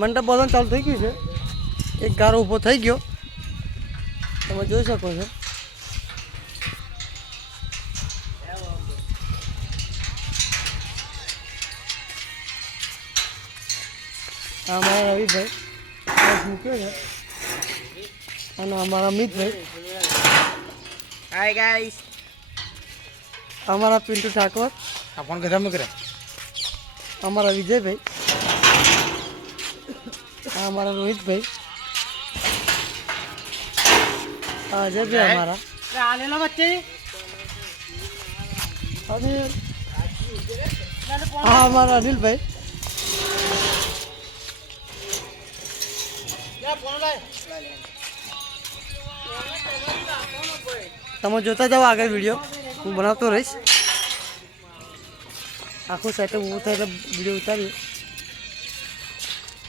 મંડપ બાંધવાનું ચાલુ થઈ ગયું છે. એક ગારો ઊભો થઈ ગયો, તમે જોઈ શકો છો. આ અમારા રવિભાઈ બસ મૂક્યો છે અને અમારા અમિતભાઈ, હાય ગાઈસ, અમારા પિન્ટુ ઠાકોર, આ ફોન કદમ કરે, અમારા વિજયભાઈ, આ અમારા રોહિતભાઈ, આ અજયભાઈ અમારા, આલેલા બચ્ચે અને આ અમારા અનિલભાઈ. તમે જોતા જાઓ આગળ વિડીયો, હું બનાવતો રહીશ. આખું સેટઅપ ઊભું થાય એટલે વિડીયો ઉતારીએ.